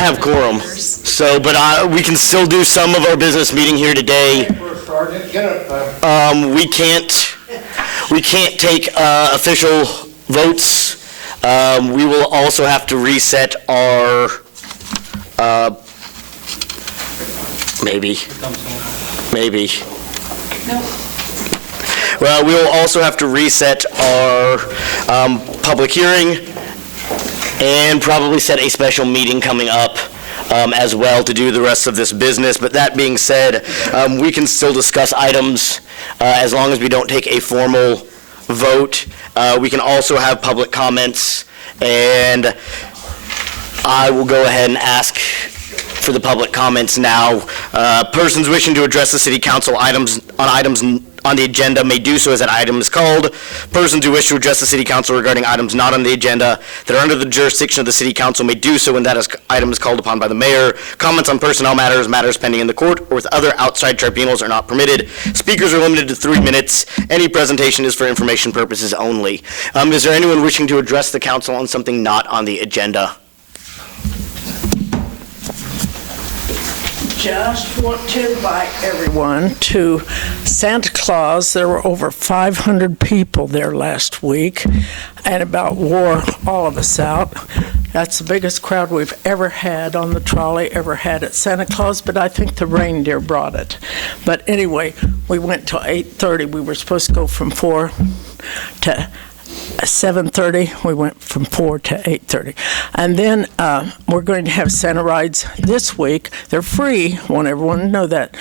have quorum, so, but we can still do some of our business meeting here today. We can't take official votes. We will also have to reset our, maybe. Well, we will also have to reset our public hearing and probably set a special meeting coming up as well to do the rest of this business. But that being said, we can still discuss items as long as we don't take a formal vote. We can also have public comments, and I will go ahead and ask for the public comments now. Persons wishing to address the city council items on the agenda may do so as that item is called. Persons who wish to address the city council regarding items not on the agenda that are under the jurisdiction of the city council may do so when item is called upon by the mayor. Comments on personnel matters, matters pending in the court, or with other outside tribunals are not permitted. Speakers are limited to 3 minutes. Any presentation is for information purposes only. Is there anyone wishing to address the council on something not on the agenda? Just want to invite everyone to Santa Claus. There were over 500 people there last week, and about wore all of us out. That's the biggest crowd we've ever had on the trolley, ever had at Santa Claus, but I think the reindeer brought it. But anyway, we went till 8:30. We were supposed to go from 4 to 7:30. We went from 4 to 8:30. And then we're going to have Santa rides this week. They're free. I want everyone to know that.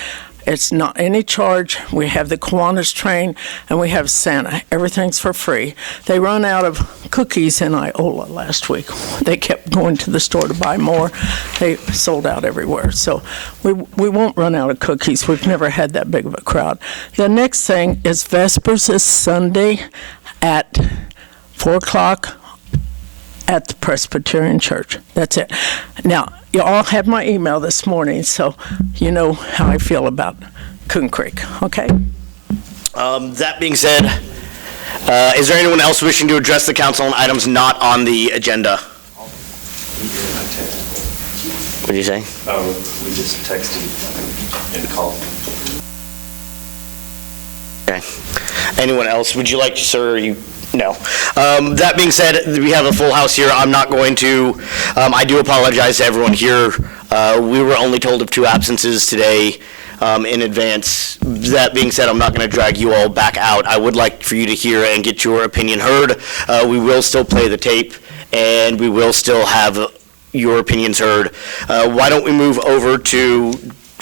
It's not any charge. We have the Kiwanis train, and we have Santa. Everything's for free. They run out of cookies in Iola last week. They kept going to the store to buy more. They sold out everywhere. So we won't run out of cookies. We've never had that big of a crowd. The next thing is Vespers this Sunday at 4 o'clock at the Presbyterian Church. That's it. Now, you all had my email this morning, so you know how I feel about Coon Creek, okay? That being said, is there anyone else wishing to address the council on items not on the agenda? What did you say? Oh, we just texted and called. Okay. Anyone else? Would you like to, sir, or you? No. That being said, we have a full house here. I'm not going to, I do apologize to everyone here. We were only told of 2 absences today in advance. That being said, I'm not going to drag you all back out. I would like for you to hear and get your opinion heard. We will still play the tape, and we will still have your opinions heard. Why don't we move over to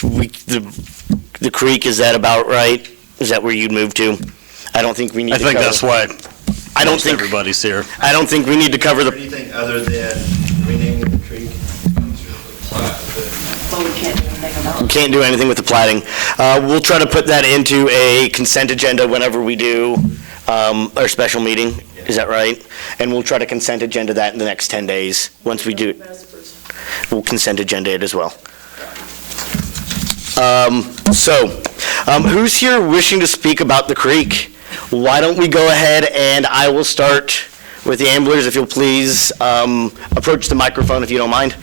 the creek? Is that about right? Is that where you'd move to? I don't think we need to cover. I think that's why I don't think everybody's here. I don't think we need to cover the. Anything other than renaming the creek? We can't do anything with the plating. We'll try to put that into a consent agenda whenever we do our special meeting. Is that right? And we'll try to consent agenda that in the next 10 days. Once we do, we'll consent agenda it as well. Who's here wishing to speak about the creek? Why don't we go ahead and I will start with the amblers, if you'll please approach the microphone if you don't mind.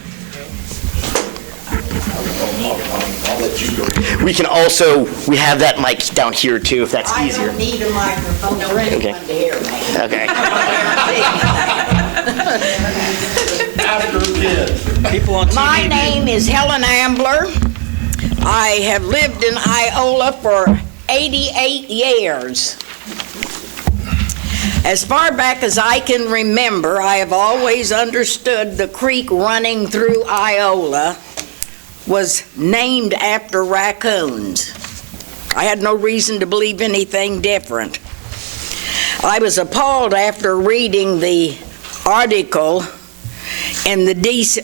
We can also, we have that mic down here too, if that's easier. I don't need a microphone for anyone to hear me. Okay. My name is Helen Ambler. I have lived in Iola for 88 years. As far back as I can remember, I have always understood the creek running through Iola was named after raccoons. I had no reason to believe anything different. I was appalled after reading the article in the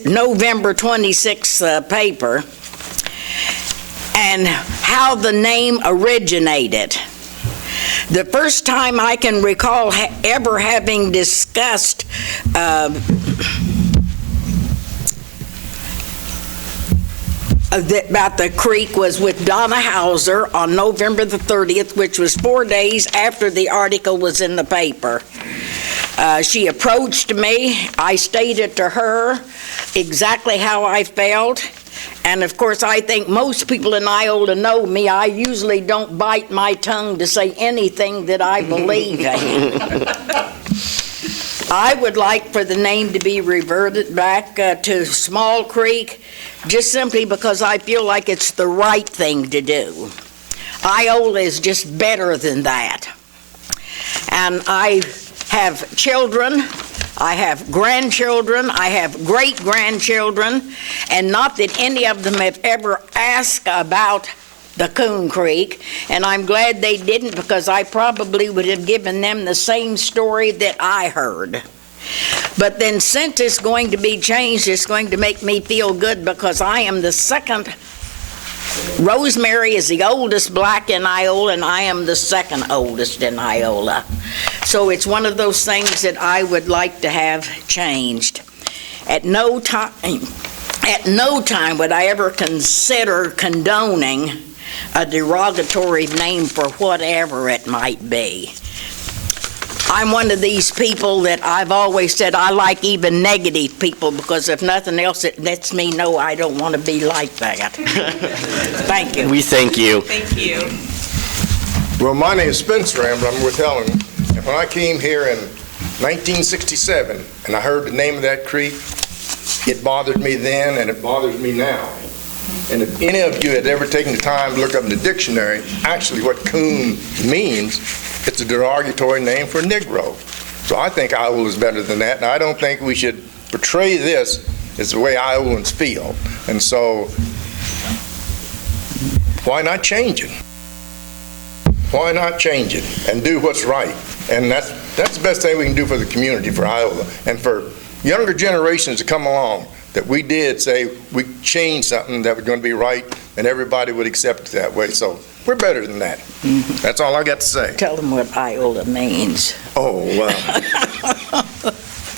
November 26th paper and how the name originated. The first time I can recall ever having discussed about the creek was with Donna Hauser on November the 30th, which was 4 days after the article was in the paper. She approached me. I stated to her exactly how I felt. And of course, I think most people in Iola know me. I usually don't bite my tongue to say anything that I believe in. I would like for the name to be reverted back to Small Creek, just simply because I feel like it's the right thing to do. Iola is just better than that. And I have children, I have grandchildren, I have great-grandchildren, and not that any of them have ever asked about the Coon Creek, and I'm glad they didn't, because I probably would have given them the same story that I heard. But then since it's going to be changed, it's going to make me feel good, because I am the second. Rosemary is the oldest black in Iola, and I am the second oldest in Iola. So it's one of those things that I would like to have changed. At no time would I ever consider condoning a derogatory name for whatever it might be. I'm one of these people that I've always said I like even negative people, because if nothing else, it lets me know I don't want to be like that. Thank you. We thank you. Thank you. Well, my name is Spencer Amber. I'm with Helen. And when I came here in 1967 and I heard the name of that creek, it bothered me then and it bothers me now. And if any of you had ever taken the time to look up in the dictionary, actually what coon means, it's a derogatory name for a Negro. So I think Iola is better than that, and I don't think we should portray this as the way Iolans feel. And so why not change it? Why not change it and do what's right? And that's the best thing we can do for the community, for Iola, and for younger generations to come along, that we did say we changed something that was going to be right, and everybody would accept it that way. So we're better than that. Mm-hmm. That's all I got to say. Tell them what Iola means. Oh, wow.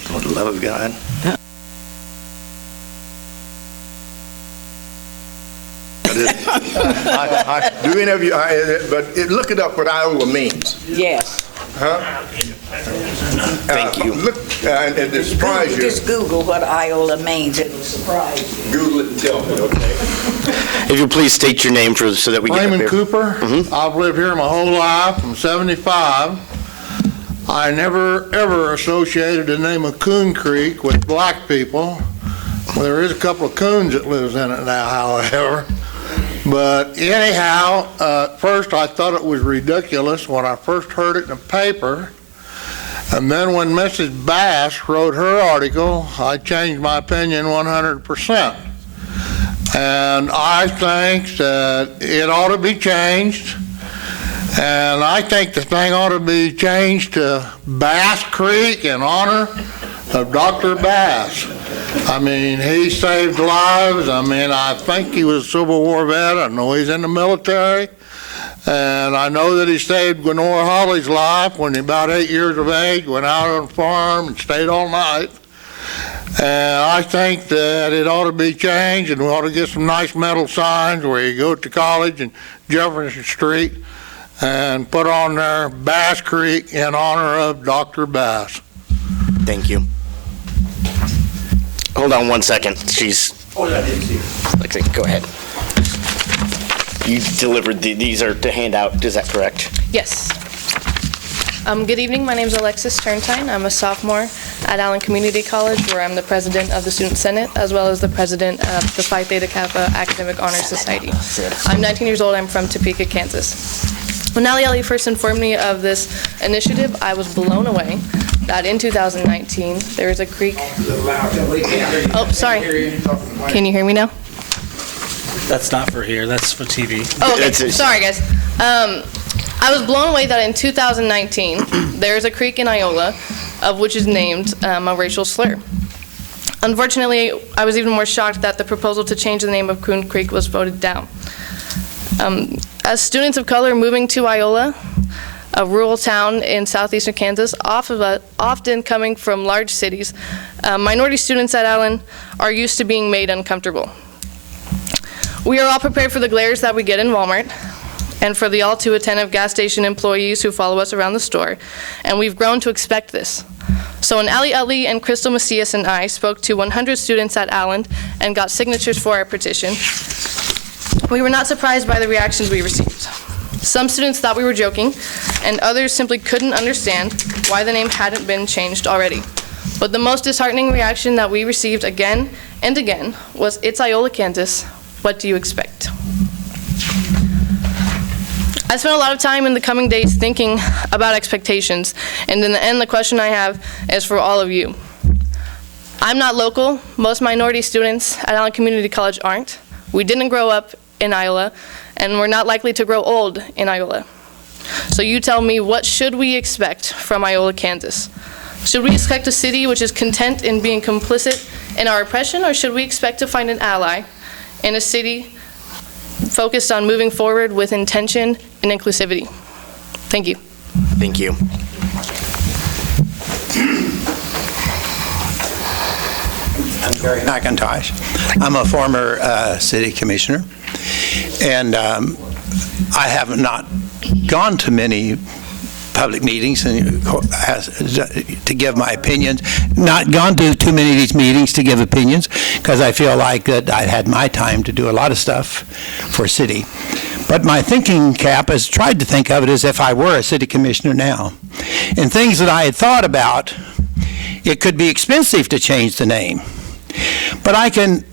For the love of God. Do any of you, look it up what Iola means. Yes. Huh? Thank you. Look, and it surprise you. Just Google what Iola means. It will surprise you. Google it and tell me, okay? If you please state your name so that we can. Raymond Cooper. Mm-hmm. I've lived here my whole life, from 75. I never, ever associated the name of Coon Creek with black people. Well, there is a couple of coons that lives in it now, however. But anyhow, first I thought it was ridiculous when I first heard it in the paper. And then when Mrs. Bass wrote her article, I changed my opinion 100%. And I think that it ought to be changed. And I think the thing ought to be changed to Bass Creek in honor of Dr. Bass. I mean, he saved lives. I mean, I think he was a Civil War vet. I know he's in the military. And I know that he saved Gwenora Holly's life when he was about 8 years of age, went out on the farm and stayed all night. And I think that it ought to be changed, and we ought to get some nice metal signs where you go to college and Jefferson Street and put on there Bass Creek in honor of Dr. Bass. Thank you. Hold on one second. Oh, yeah, I didn't see it. Go ahead. You delivered these are to hand out, is that correct? Yes. Good evening. My name is Alexis Turntine. I'm a sophomore at Allen Community College, where I'm the president of the Student Senate, as well as the president of the Phi Theta Kappa Academic Honor Society. I'm 19 years old. I'm from Topeka, Kansas. When Ali first informed me of this initiative, I was blown away that in 2019 there is a creek. Oh, sorry. Can you hear me now? That's not for here, that's for TV. Oh, okay. Sorry, guys. I was blown away that in 2019 there is a creek in Iola of which is named a racial slur. Unfortunately, I was even more shocked that the proposal to change the name of Coon Creek was voted down. As students of color moving to Iola, a rural town in southeastern Kansas, often coming from large cities, minority students at Allen are used to being made uncomfortable. We are all prepared for the glares that we get in Walmart and for the all too attentive gas station employees who follow us around the store, and we've grown to expect this. So when Ali Utley and Crystal Macias and I spoke to 100 students at Allen and got signatures for our petition, we were not surprised by the reactions we received. Some students thought we were joking, and others simply couldn't understand why the name hadn't been changed already. But the most disheartening reaction that we received again and again was, "It's Iola, Kansas. What do you expect?" I spent a lot of time in the coming days thinking about expectations, and in the end, the question I have is for all of you. I'm not local. Most minority students at Allen Community College aren't. We didn't grow up in Iola, and we're not likely to grow old in Iola. So you tell me, what should we expect from Iola, Kansas? Should we expect a city which is content in being complicit in our oppression, or should we expect to find an ally in a city focused on moving forward with intention and inclusivity? Thank you. Thank you. I'm Gary McIntosh. I'm a former city commissioner, and I have not gone to many public meetings and to give my opinions. Not gone to too many of these meetings to give opinions, because I feel like that I've had my time to do a lot of stuff for city. But my thinking cap has tried to think of it as if I were a city commissioner now. And things that I had thought about, it could be expensive to change the name. But I can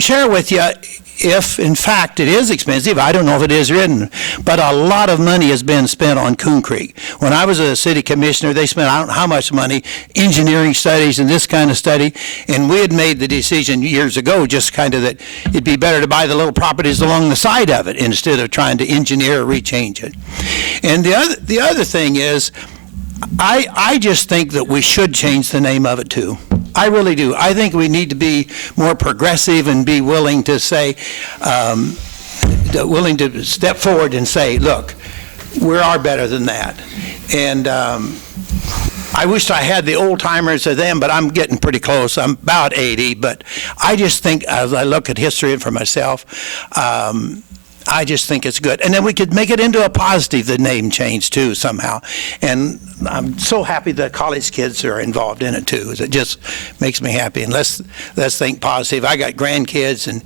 share with you, if in fact it is expensive, I don't know if it is written, but a lot of money has been spent on Coon Creek. When I was a city commissioner, they spent I don't know how much money, engineering studies and this kind of study, and we had made the decision years ago just kind of that it'd be better to buy the little properties along the side of it instead of trying to engineer or rechange it. And the other thing is, I just think that we should change the name of it too. I really do. I think we need to be more progressive and be willing to say, willing to step forward and say, look, we are better than that. And I wish I had the old timers of them, but I'm getting pretty close. I'm about 80, but I just think as I look at history for myself, I just think it's good. And then we could make it into a positive, the name change too, somehow. And I'm so happy that college kids are involved in it too. It just makes me happy. And let's think positive. I got grandkids, and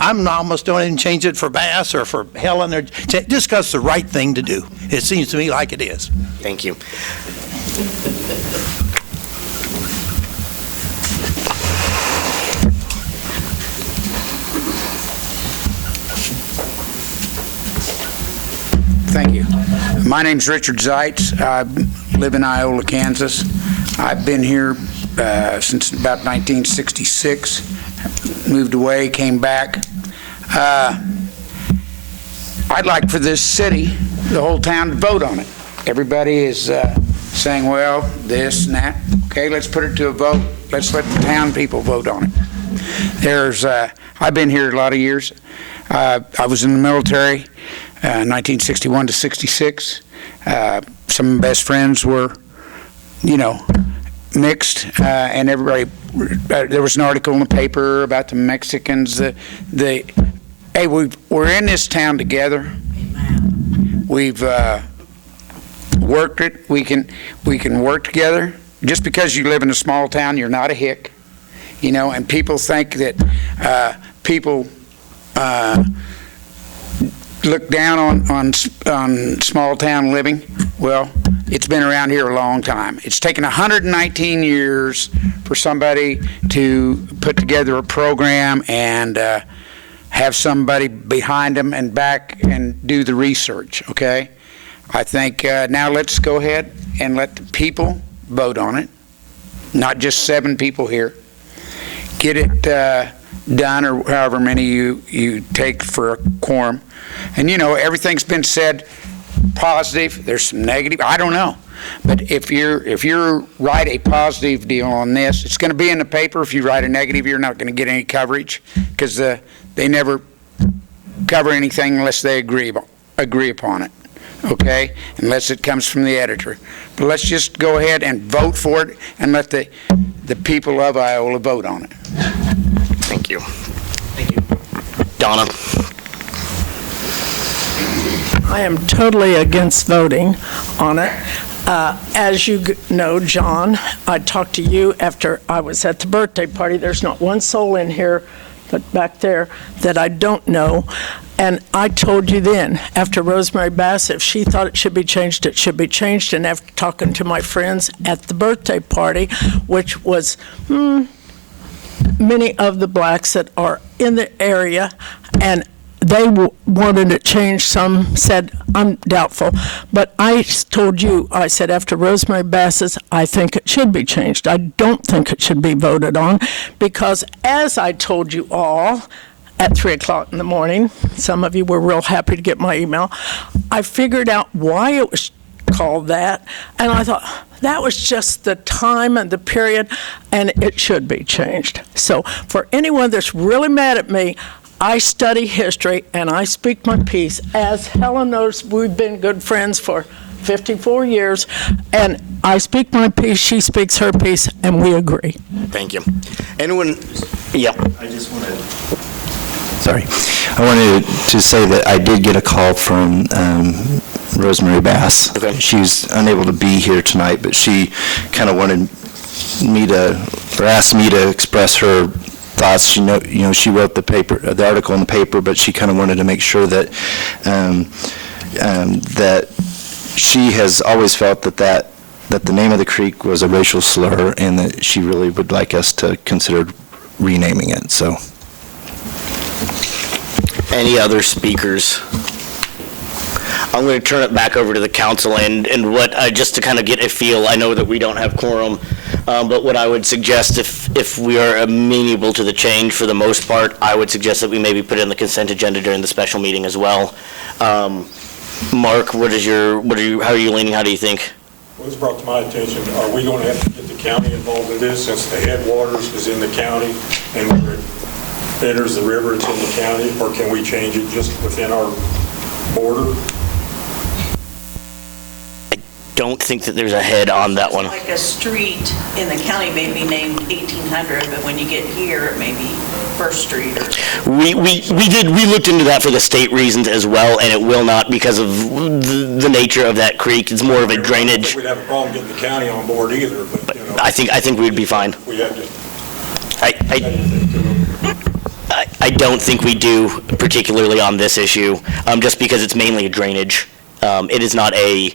I'm almost don't even change it for Bass or for Helen, or just because it's the right thing to do. It seems to me like it is. Thank you. Thank you. My name's Richard Zeitz. I live in Iola, Kansas. I've been here since about 1966. Moved away, came back. I'd like for this city, the whole town, to vote on it. Everybody is saying, well, this and that. Okay, let's put it to a vote. Let's let the town people vote on it. I've been here a lot of years. I was in the military. 1961 to 66. Some of my best friends were, mixed, and everybody. There was an article in the paper about the Mexicans. Hey, we're in this town together. We've worked it. We can work together. Just because you live in a small town, you're not a hick, And people think that people. Look down on small town living. Well, it's been around here a long time. It's taken 119 years for somebody to put together a program and have somebody behind them and back and do the research, okay? I think now let's go ahead and let the people vote on it, not just 7 people here. Get it done, or however many you take for a quorum. And everything's been said positive. There's some negative. I don't know, but if you write a positive deal on this, it's going to be in the paper. If you write a negative, you're not going to get any coverage, because they never cover anything unless they agree upon it. Okay, unless it comes from the editor. But let's just go ahead and vote for it and let the people of Iola vote on it. Thank you. Thank you. Donna. I am totally against voting on it. As you know, John, I talked to you after I was at the birthday party. There's not one soul in here, but back there, that I don't know. And I told you then, after Rosemary Bass, if she thought it should be changed, it should be changed. And after talking to my friends at the birthday party, which was many of the blacks that are in the area, and they wanted it changed. Some said, I'm doubtful. But I told you, I said, after Rosemary Bass's, I think it should be changed. I don't think it should be voted on because, as I told you all at 3 o'clock in the morning, some of you were real happy to get my email, I figured out why it was called that, and I thought, that was just the time and the period, and it should be changed. So for anyone that's really mad at me, I study history and I speak my piece. As Helen knows, we've been good friends for 54 years, and I speak my piece, she speaks her piece, and we agree. Thank you. Anyone? Yeah. I just want to, Sorry. I wanted to say that I did get a call from Rosemary Bass. Okay. She's unable to be here tonight, but she kind of wanted me to, or asked me to express her thoughts. She she wrote the article in the paper, but she kind of wanted to make sure that that she has always felt that the name of the creek was a racial slur, and that she really would like us to consider renaming it. So. Any other speakers? I'm going to turn it back over to the council and what, just to kind of get a feel, I know that we don't have quorum, but what I would suggest if we are amenable to the change for the most part, I would suggest that we maybe put it in the consent agenda during the special meeting as well. Mark, how are you leaning? How do you think? Well, this brought to my attention, are we going to have to get the county involved in this since the headwaters is in the county and when it enters the river, it's in the county, or can we change it just within our border? Don't think that there's a head on that one. Like a street in the county may be named 1800, but when you get here, it may be First Street or... We looked into that for the state reasons as well, and it will not because of the nature of that creek. It's more of a drainage. We'd have a problem getting the county on board either, but, you know. I think we'd be fine. We have to... I don't think we do, particularly on this issue, just because it's mainly a drainage. It is not a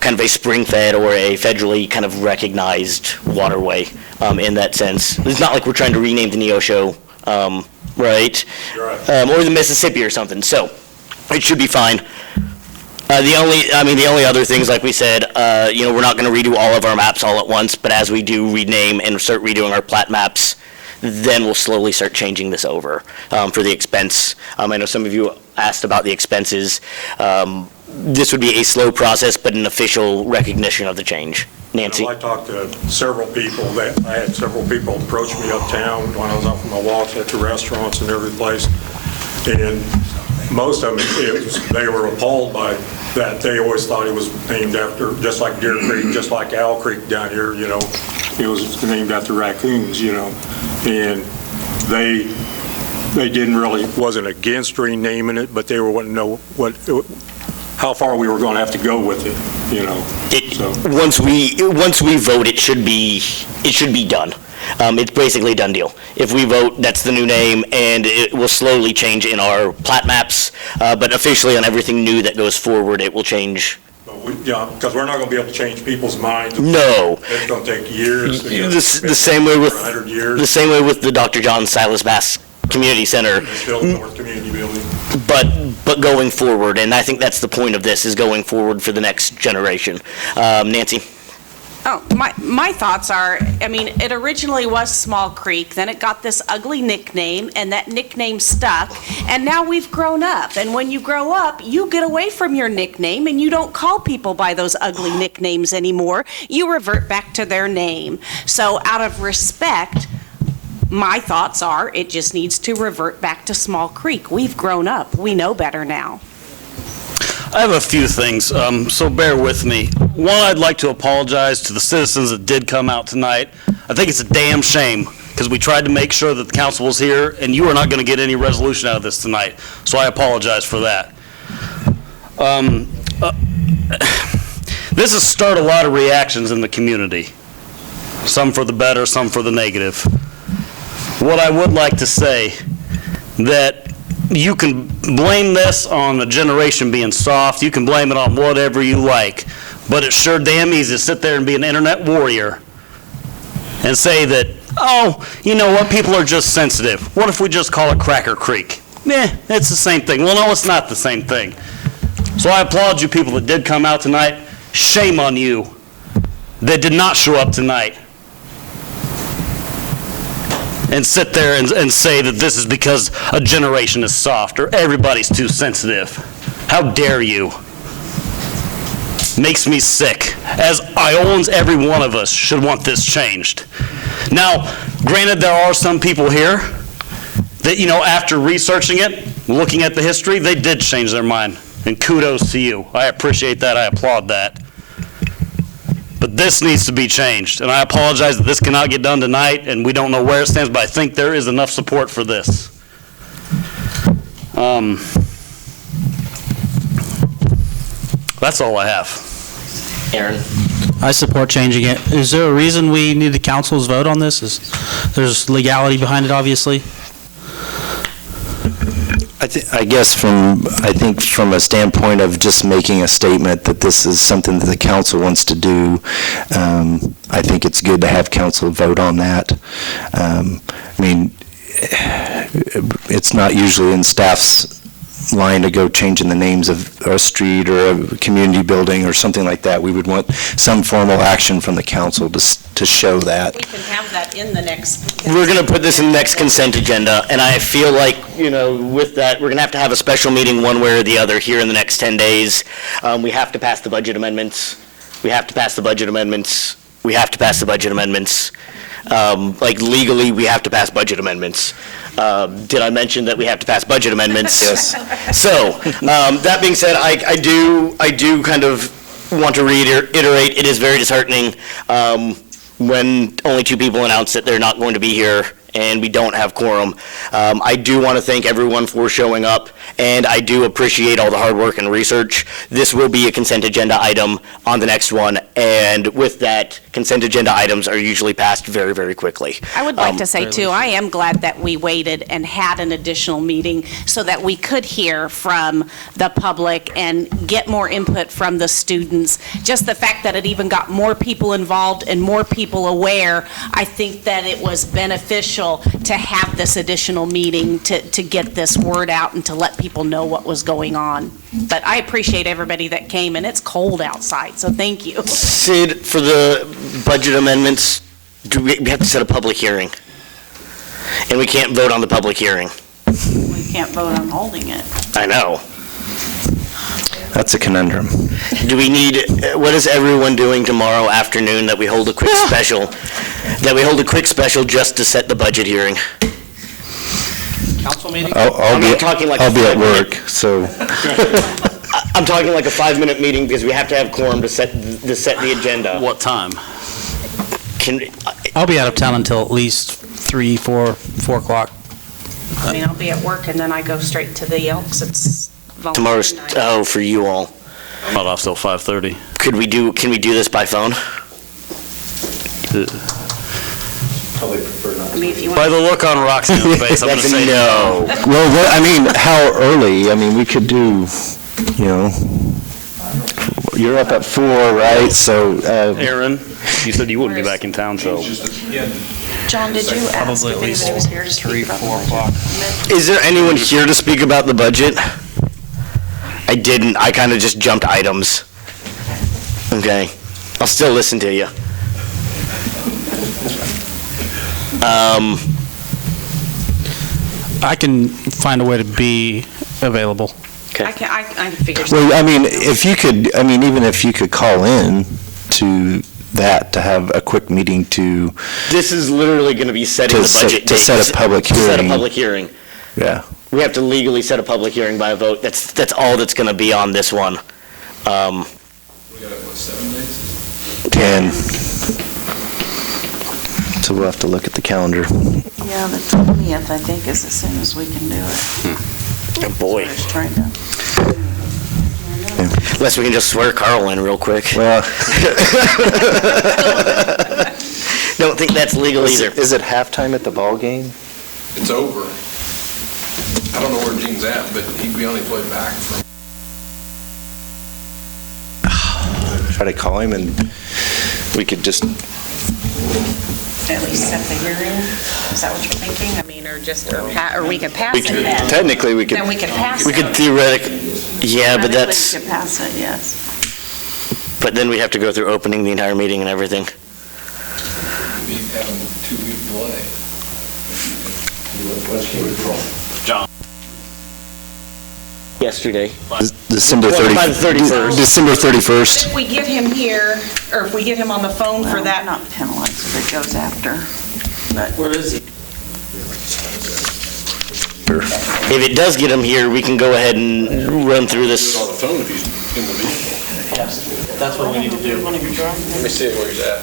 kind of a spring-fed or a federally kind of recognized waterway in that sense. It's not like we're trying to rename the Neosho, right? Or the Mississippi or something. So it should be fine. The only other things, like we said, we're not going to redo all of our maps all at once, but as we do rename and start redoing our plat maps, then we'll slowly start changing this over for the expense. I know some of you asked about the expenses. This would be a slow process, but an official recognition of the change. Nancy? I talked to several people. I had several people approach me uptown when I was out for my walks at the restaurants and every place. And most of them, they were appalled by that. They always thought it was named after, just like Deer Creek, just like Owl Creek down here, it was named after raccoons, and they wasn't against renaming it, but they were wanting to know how far we were going to have to go with it, So. Once we vote, it should be done. It's basically a done deal. If we vote, that's the new name, and it will slowly change in our plat maps, but officially on everything new that goes forward, it will change. Because we're not going to be able to change people's minds. No. It's going to take years. The same way with 100 years. The same way with the Dr. John Silas Bass Community Center. It's still the North Community Building. But going forward, and I think that's the point of this, is going forward for the next generation. Nancy? Oh, my thoughts are, it originally was Small Creek, then it got this ugly nickname, and that nickname stuck, and now we've grown up. And when you grow up, you get away from your nickname, and you don't call people by those ugly nicknames anymore. You revert back to their name. So out of respect, my thoughts are it just needs to revert back to Small Creek. We've grown up. We know better now. I have a few things, so bear with me. One, I'd like to apologize to the citizens that did come out tonight. I think it's a damn shame, because we tried to make sure that the council was here, and you are not going to get any resolution out of this tonight. So I apologize for that. This has started a lot of reactions in the community, some for the better, some for the negative. What I would like to say, that you can blame this on the generation being soft, you can blame it on whatever you like, but it's sure damn easy to sit there and be an internet warrior and say that, oh, you know what, people are just sensitive. What if we just call it Cracker Creek? It's the same thing. Well, no, it's not the same thing. So I applaud you people that did come out tonight. Shame on you that did not show up tonight and sit there and say that this is because a generation is soft or everybody's too sensitive. How dare you? Makes me sick. As Iolans, every one of us should want this changed. Now, granted, there are some people here that, you know, after researching it, looking at the history, they did change their mind. And kudos to you. I appreciate that. I applaud that. But this needs to be changed. And I apologize that this cannot get done tonight, and we don't know where it stands, but I think there is enough support for this. That's all I have. Aaron? I support changing it. Is there a reason we need the council's vote on this? There's legality behind it, obviously. I guess I think from a standpoint of just making a statement that this is something that the council wants to do, I think it's good to have council vote on that. I mean, it's not usually in staff's line to go changing the names of a street or a community building or something like that. We would want some formal action from the council to show that. We can have that in the next. We're going to put this in the next consent agenda, and I feel like, you know, with that, we're going to have a special meeting one way or the other here in the next 10 days. We have to pass the budget amendments. We have to pass the budget amendments. We have to pass the budget amendments. Like legally, we have to pass budget amendments. Did I mention that we have to pass budget amendments? Yes. So, that being said, I do kind of want to reiterate, it is very disheartening when only 2 people announce that they're not going to be here and we don't have quorum. I do want to thank everyone for showing up, and I do appreciate all the hard work and research. This will be a consent agenda item on the next one, and with that, consent agenda items are usually passed very, very quickly. I would like to say, too, I am glad that we waited and had an additional meeting so that we could hear from the public and get more input from the students. Just the fact that it even got more people involved and more people aware, I think that it was beneficial to have this additional meeting to get this word out and to let people know what was going on. But I appreciate everybody that came, and it's cold outside, so thank you. Sid, for the budget amendments, we have to set a public hearing, and we can't vote on the public hearing. We can't vote on holding it. I know. That's a conundrum. Do we need, what is everyone doing tomorrow afternoon that we hold a quick special? That we hold a quick special just to set the budget hearing? Council meeting? I'll be at work, so. I'm talking like a 5-minute meeting because we have to have quorum to set the agenda. What time? I'll be out of town until at least 3, 4 o'clock. I mean, I'll be at work, and then I go straight to the Elks. It's Tomorrow's, for you all. I'm not off till 5:30. Can we do this by phone? Probably prefer not. I mean, if you want. By the look on Roxanne's face, I'm going to say no. Well, I mean, how early? I mean, we could do, you know, you're up at 4, right? So, Aaron, you said you wouldn't be back in town, so. John, did you ask if anybody was here to speak about 3, 4 o'clock. Is there anyone here to speak about the budget? I didn't. I kind of just jumped items. Okay. I'll still listen to you. I can find a way to be available. I can figure well, I mean, if you could, I mean, even if you could call in to that to have a quick meeting to. This is literally going to be setting the budget to set a public hearing. Set a public hearing. Yeah. We have to legally set a public hearing by a vote. That's all that's going to be on this one. We got, what, 7 days? 10. So we'll have to look at the calendar. Yeah, the 20th, I think, is as soon as we can do it. Oh, boy. I was trying to. Unless we can just swear Carl in real quick. Well, Don't think that's legal either. is it halftime at the ball game? It's over. I don't know where Gene's at, but he'd be on his way back from. Try to call him and we could just, At least set the hearing? Is that what you're thinking? I mean, or just, or we could pass we it could, then? technically we could. Then we could pass it. We could theoretically, yeah, but that's, You could pass it, yes. but then we have to go through opening the entire meeting and everything. We'd have a 2-week delay. Yesterday. December Well, 30. by the 31st. December 31st. If we get him here, or if we get him on the phone for Well, that, not penalized if it goes after. Where is he? If it does get him here, we can go ahead and run through this. On the phone if he's in the vehicle. Yes, that's what we need to do. Let me see where he's at.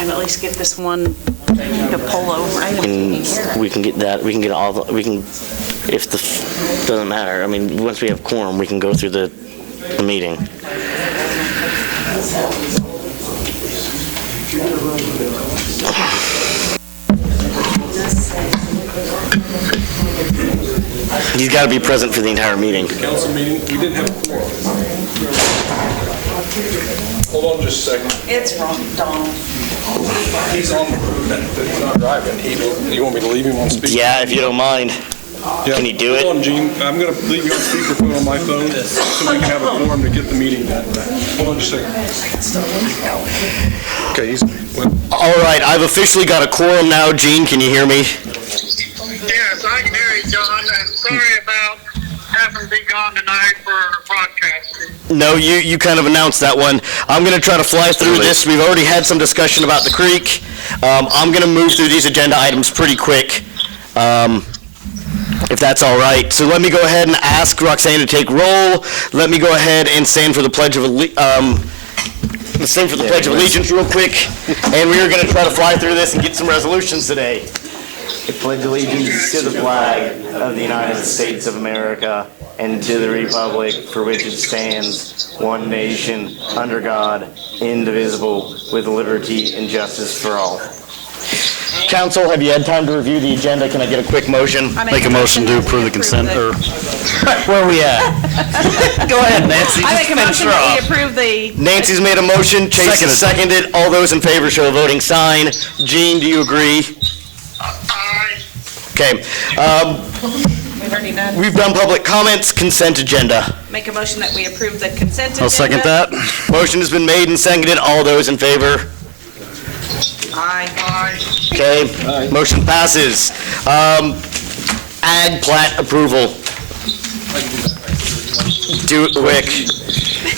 and at least get this one to pull over. And we can get that, we can get all, we can, if the, doesn't matter. I mean, once we have quorum, we can go through the meeting. He's got to be present for the entire meeting. Council meeting, we didn't have a quorum. Hold on just a second. It's wrong, Don. He's on the road, he's not driving. You want me to leave him on speaker? Yeah, if you don't mind. Can you do it? Hold on, Gene. I'm going to leave you on speakerphone on my phone so we can have a quorum to get the meeting done. Hold on just a second. Okay, he's... All right, I've officially got a quorum now. Gene, can you hear me? Yes, I can hear you, John, and sorry about having to be gone tonight for broadcasting. No, you kind of announced that one. I'm going to try to fly through this. We've already had some discussion about the creek. I'm going to move through these agenda items pretty quick, if that's all right. So let me go ahead and ask Roxanne to take roll. Let me go ahead and stand for the Pledge of Allegiance real quick. And we are going to try to fly through this and get some resolutions today. I pledge allegiance to the flag of the United States of America and to the republic for which it stands, one nation, under God, indivisible, with liberty and justice for all. Council, have you had time to review the agenda? Can I get a quick motion? Make a motion to approve the consent, or where are we at? Go ahead, Nancy. I make a Just motion finish her that we off. approve the... Nancy's made a motion, Chase has seconded. All those in favor show a voting sign. Gene, do you agree? Okay. We've already done. We've done public comments, consent agenda. Make a motion that we approve the consent agenda. I'll second that. Motion has been made and seconded. All those in favor? Aye. Okay, motion passes. Ag plat approval. Do it quick.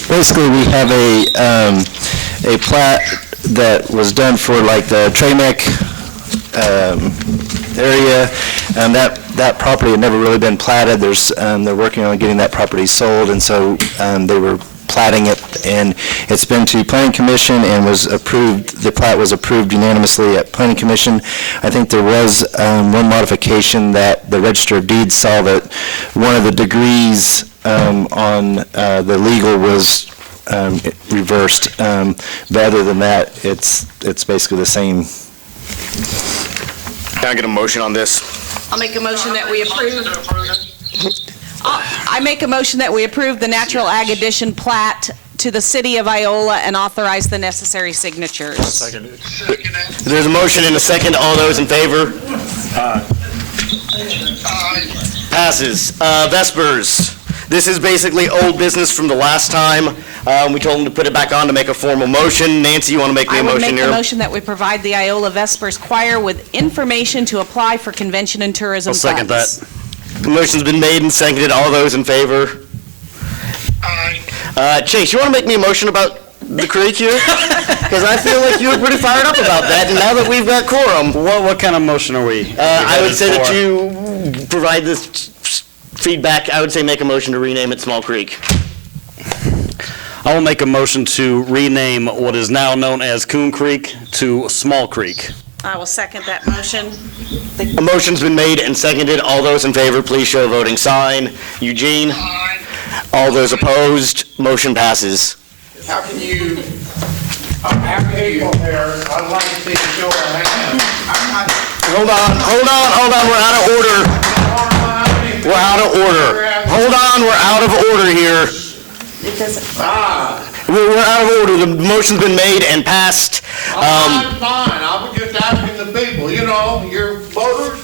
Basically, we have a plat that was done for like the Tramek area, and that property had never really been platted. They're working on getting that property sold, and so they were platting it, and it's been to Planning Commission and was approved. The plat was approved unanimously at Planning Commission. I think there was one modification that the Register of Deeds saw that one of the degrees on the legal was reversed. But other than that, it's basically the same. Can I get a motion on this? I'll make a motion that we approve. I make a motion that we approve the natural ag addition plat to the city of Iola and authorize the necessary signatures. There's a motion and a second. All those in favor? Passes. Vespers. This is basically old business from the last time. We told them to put it back on to make a formal motion. Nancy, you want to make me a I would motion make here? the motion that we provide the Iola Vespers Choir with information to apply for convention and tourism I'll second funds. that. The motion's been made and seconded. All those in favor? Chase, you want to make me a motion about the creek here? Because I feel like you were pretty fired up about that, and now that we've got quorum. What kind of motion are we? I would say that you provide this feedback. I would say make a motion to rename it Small Creek. I will make a motion to rename what is now known as Coon Creek to Small Creek. I will second that motion. A motion's been made and seconded. All those in favor, please show a voting sign. Eugene? All those opposed, motion passes. How can you, have people there, I'd like to see a show of hands. Hold on, we're out of order. We're out of order. Hold on, we're out of order here. We're out of order. The motion's been made and passed. I'm fine, I was just asking the people, you know, your voters,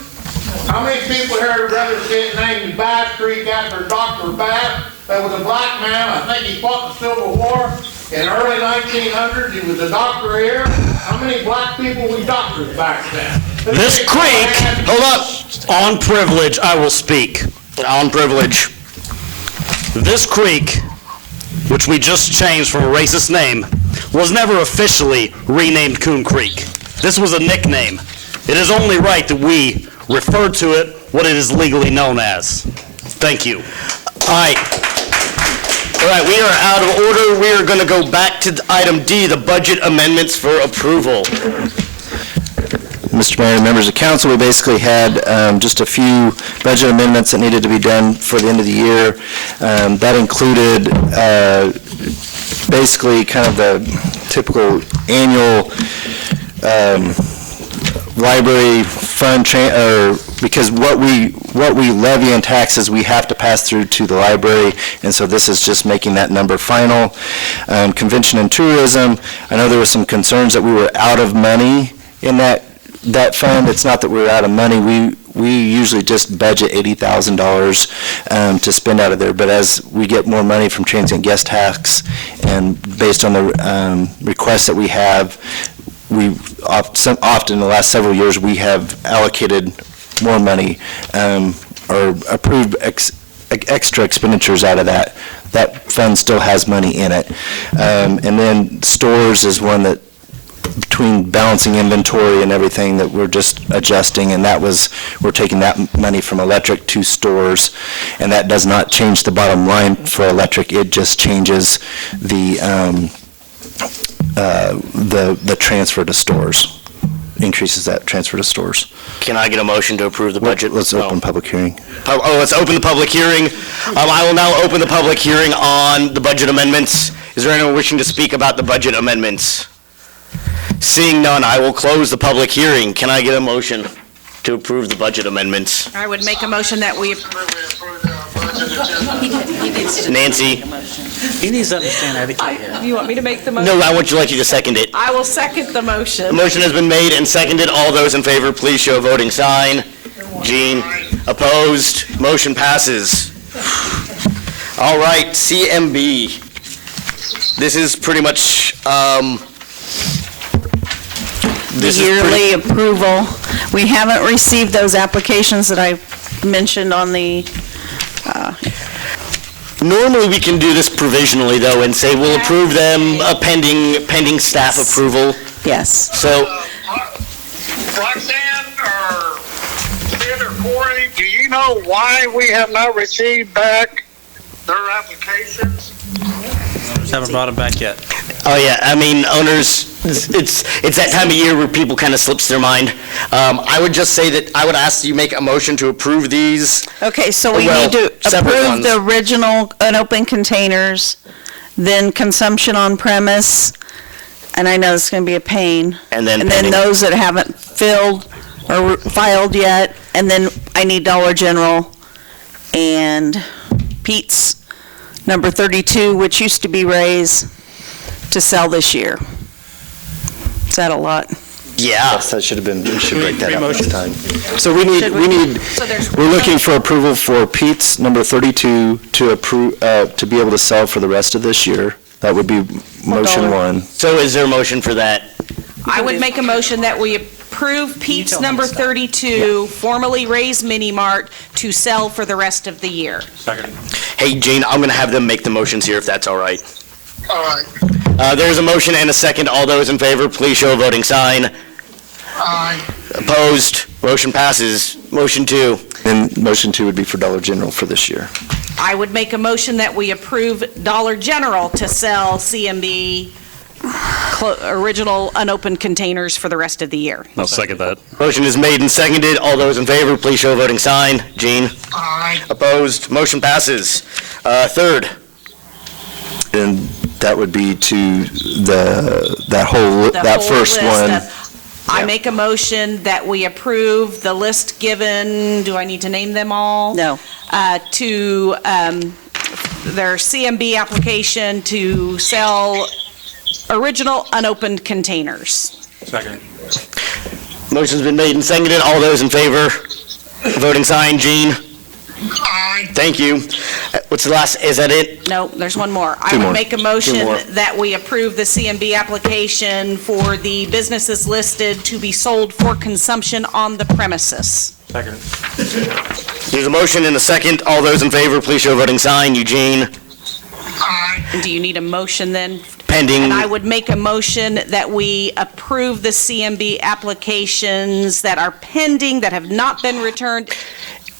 how many people here would rather see it named Bass Creek after Dr. Bass? That was a black man, I think he fought the Civil War in early 1900s, he was a doctor here. How many black people were doctors back then? This creek, hold up, on privilege, I will speak. On privilege. This creek, which we just changed from a racist name, was never officially renamed Coon Creek. This was a nickname. It is only right that we refer to it what it is legally known as. Thank you. All right. All right, we are out of order. We are going to go back to item D, the budget amendments for approval. Mr. Mayor and members of council, we basically had just a few budget amendments that needed to be done for the end of the year. That included basically kind of the typical annual library fund, because what we levy in taxes, we have to pass through to the library, and so this is just making that number final. Convention and tourism, I know there were some concerns that we were out of money in that fund. It's not that we're out of money. We usually just budget $80,000 to spend out of there, but as we get more money from transient guest tax, and based on the requests that we have, often in the last several years, we have allocated more money or approved extra expenditures out of that. That fund still has money in it. And then stores is one that, between balancing inventory and everything, that we're just adjusting, and we're taking that money from electric to stores, and that does not change the bottom line for electric. It just changes the transfer to stores, increases that transfer to stores. Can I get a motion to approve the budget? Let's open public hearing. Let's open the public hearing. I will now open the public hearing on the budget amendments. Is there anyone wishing to speak about the budget amendments? Seeing none, I will close the public hearing. Can I get a motion to approve the budget amendments? I would make a motion that we, Nancy? He needs to understand etiquette here. you want me to make the motion? No, I want you to second it. I will second the The motion. motion has been made and seconded. All those in favor, please show a voting sign. Gene, opposed, motion passes. All right, CMB. This is pretty much, The yearly approval. We haven't received those applications that I mentioned on the, normally we can do this provisionally, though, and say we'll approve them pending staff approval. yes. So, Roxanne or Sid or Corey, do you know why we have not received back their applications? Haven't brought him back yet. oh yeah, I mean, owners, it's that time of year where people kind of slips their mind. I would just say that I would ask you make a motion to approve these. Okay, so we Well, need to separate approve ones. the original unopened containers, then consumption on premise, and I know it's going to be a pain. And then And pending. then those that haven't filled or filed yet, and then I need Dollar General and Pete's number 32, which used to be Ray's, to sell this year. Is that a lot? Yeah. Yes, that should have been, we should break that up next time. So Should we- we're looking for approval for Pete's number 32 to approve, to be able to sell for the rest of this year. That would be motion one. So is there a motion for that? I would make a motion that we approve Pete's number 32, formerly Ray's Mini Mart, to sell for the rest of the year. Second. Hey, Gene, I'm going to have them make the motions here if that's all right. All right. There's a motion and a second. All those in favor, please show a voting sign. Aye. Opposed, motion passes. Motion two. And motion two would be for Dollar General for this year. I would make a motion that we approve Dollar General to sell CMB original unopened containers for the rest of the year. I'll second that. Motion is made and seconded. All those in favor, please show a voting sign. Gene? Aye. Opposed, motion passes. Third. And that would be to that whole first list one. I make a motion that we approve the list given, do I need to name them all? No. To their CMB application to sell original unopened containers. Second. Motion's been made and seconded. All those in favor? Voting sign, Gene? Aye. Thank you. What's the last, is that it? No, there's one more. I Two would more. make a Two motion more. that we approve the CMB application for the businesses listed to be sold for consumption on the premises. Second. There's a motion and a second. All those in favor, please show voting sign. Eugene? And do you need a motion then? Pending. And I would make a motion that we approve the CMB applications that are pending, that have not been returned,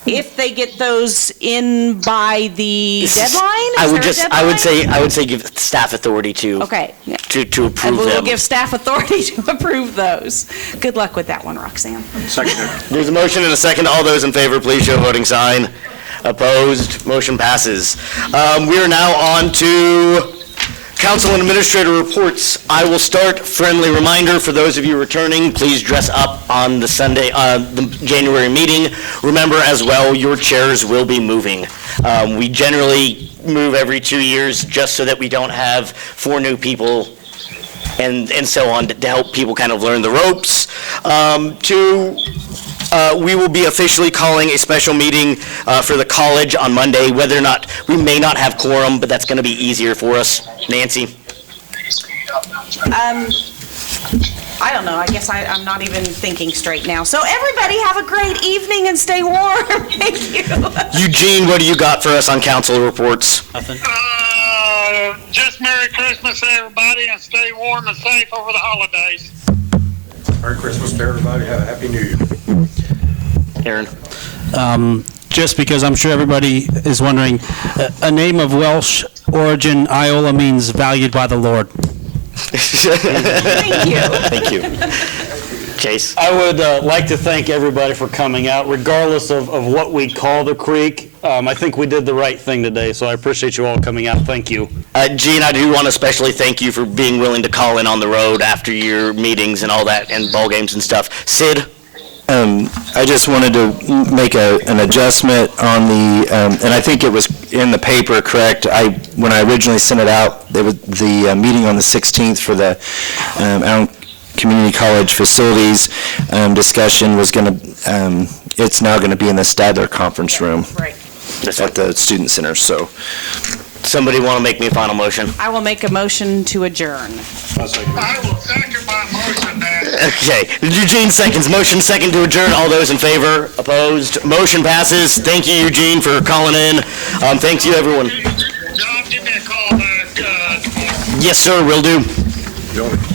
if they get those in by the deadline? I would say give staff authority to. Okay. To approve And we'll them. give staff authority to approve those. Good luck with that one, Roxanne. Second. There's a motion and a second. All those in favor, please show voting sign. Opposed, motion passes. We are now on to council and administrator reports. I will start. Friendly reminder for those of you returning, please dress up on the Sunday, the January meeting. Remember as well, your chairs will be moving. We generally move every 2 years just so that we don't have 4 new people and so on to help people kind of learn the ropes. We will be officially calling a special meeting for the college on Monday, whether or not, we may not have quorum, but that's going to be easier for us. Nancy? I don't know. I guess I'm not even thinking straight now. So everybody have a great evening and stay warm. Thank you. Eugene, what do you got for us on council reports? Nothing. Just Merry Christmas, everybody, and stay warm and safe over the holidays. Merry Christmas to everybody. Have a Happy New Year. Aaron? Just because I'm sure everybody is wondering, a name of Welsh origin, Iola, means valued by the Lord. Thank you. Thank you. Chase? I would like to thank everybody for coming out, regardless of what we call the creek. I think we did the right thing today, so I appreciate you all coming out. Thank you. Gene, I do want to especially thank you for being willing to call in on the road after your meetings and all that, and ball games and stuff. Sid? I just wanted to make an adjustment on the, and I think it was in the paper, correct? When I originally sent it out, there was the meeting on the 16th for the Allen Community College facilities discussion was going to, it's now going to be in the Stadler Conference Room. Right. At the Student Center, so. Somebody want to make me a final motion? I will make a motion to adjourn. I will second my motion, man. Okay, Eugene seconds. Motion second to adjourn. All those in favor? Opposed? Motion passes. Thank you, Eugene, for calling in. Thanks you, everyone. John, give me a call back tomorrow. Yes, sir, will do.